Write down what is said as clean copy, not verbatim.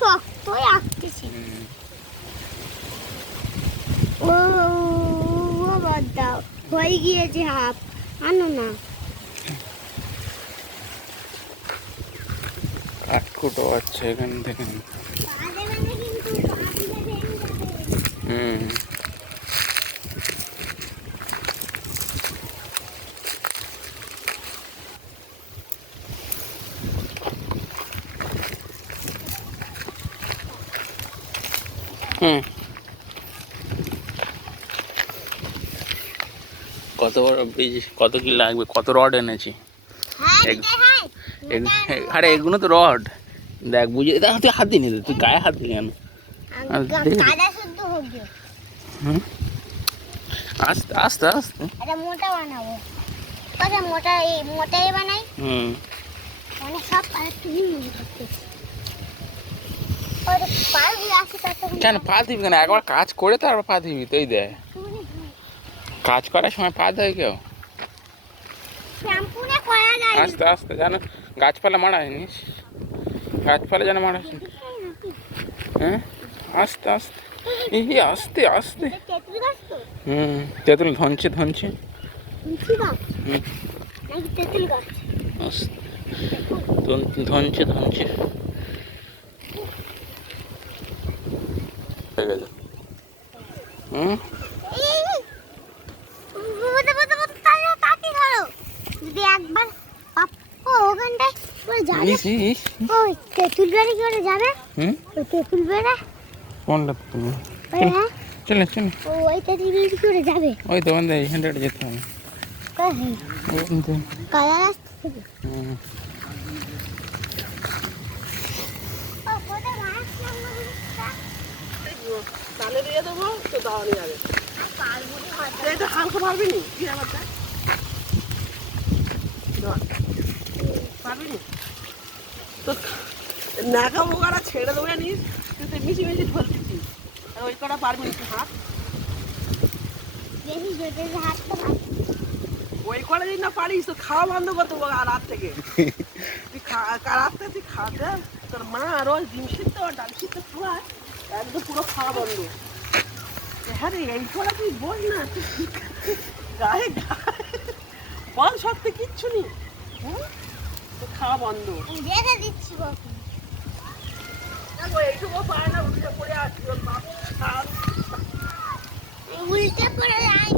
শক্তই আঁকতেছি। ও বাদ দাও, হয়ে গিয়েছে হাফ। আনো না, কাঠকুটো আছে এখান থেকে। কত বড় বীজ, কত কি লাগবে, কত রড এনেছি। আরে এগুলো তো রড, দেখ বুঝে দেখ, তুই হাত দিয়ে নিতে, তুই গায়ে হাত দিলি কেন? আস্তে আস্তে আস্তে মোটা বানাবো, মোটাই বানাই। মানে সব কেন পা দিবি কেন? একবার কাজ করে তারপর পা দিবি, তুই দেয় কাজ করার সময় পা দেয় কেউ? আস্তে আস্তে, যেন গাছপালা মারা হয়নিস, গাছপালা যেন মারা হয়নি। হ্যাঁ আস্তে আস্তে, এই আস্তে আস্তে। তেঁতুল ধনছে ধনছে। ধনছে ধনছে হয়ে গেছে। তেঁতুল বেড়ে কি করে যাবে? তেঁতুল বেড়ে কোনটা? চলে চলে, ওই তেঁতুল বেড়ে কি করে যাবে? ওই তো বন্ধু, এইখানটা যেতে হবে। কালার আসতে থেকে তাহলে দিয়ে দেবো তো, দাওয়ানি যাবে। এটা হালকা পারবি নি, কি ব্যাপারটা পারবি নি তো? নাকা মোকারা ছেড়ে দেবো জানিস, তুই তো মিশি মিশি ঢোল দিচ্ছিস, আর ওই কটা পারবি নি হাত? ওই কটা যদি না পারিস তো খাওয়া বন্ধ করে দেবো রাত থেকে। তুই রাত থেকে তুই খাওয়া, তোর মা রোজ ডিম সিদ্ধ ডাল সিদ্ধ খাওয়া, একদম পুরো খাওয়া বন্ধ। হ্যাঁ রে, এই কটা তুই বল না, গায়ে বল সত্যি কিচ্ছু নেই, তো খাওয়া বন্ধ। দেখে দিচ্ছি এইটুকু পায় না, উঠে পড়ে আসছি, ওর বাবা উল্টে পড়ে যায়।